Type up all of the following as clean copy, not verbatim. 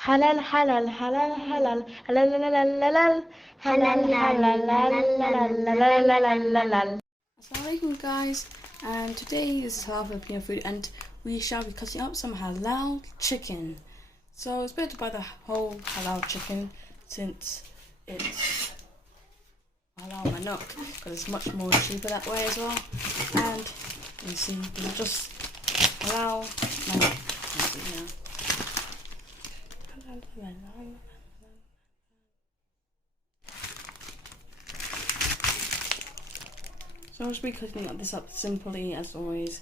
halal halal halal halal halal halal halal halal halal. Assalamualaikum guys, and today this is halal Filipino food, and we shall be cutting up some halal chicken. So it's better to buy the whole halal chicken since it's halal manok, because it's much more cheaper that way as well. And you see, it's just halal manok. So I'll just be cooking this up simply as always,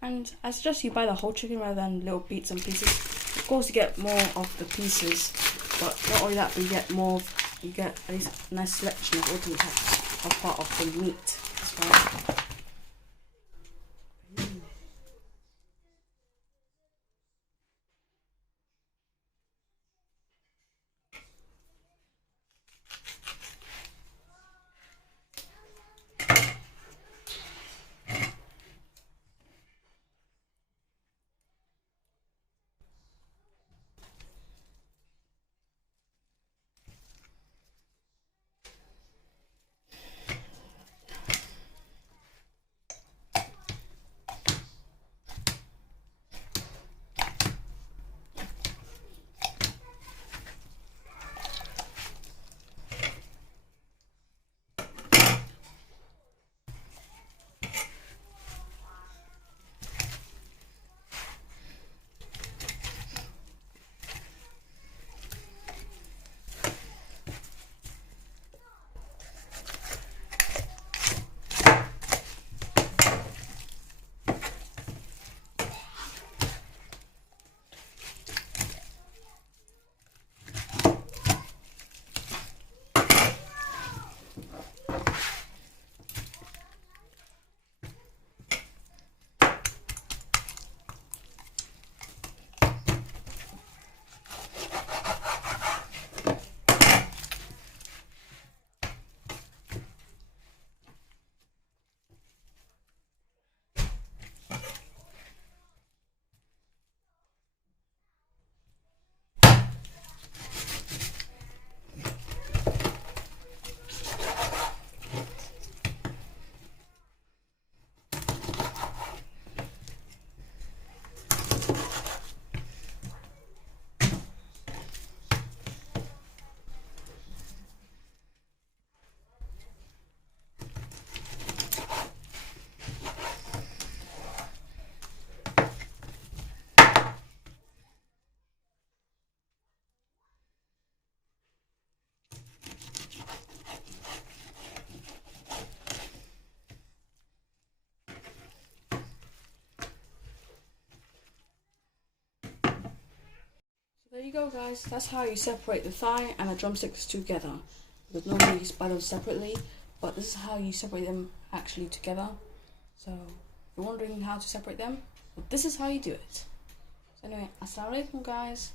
and I suggest you buy the whole chicken rather than little bits and pieces. Of course you get more of the pieces, but not only that, but you get at least a nice selection of all the types of part of the meat as well. There you go guys, that's how you separate the thigh and the drumsticks together. Because normally you buy them separately, but this is how you separate them actually together. So if you're wondering how to separate them, well, this is how you do it. So anyway, assalamualaikum guys.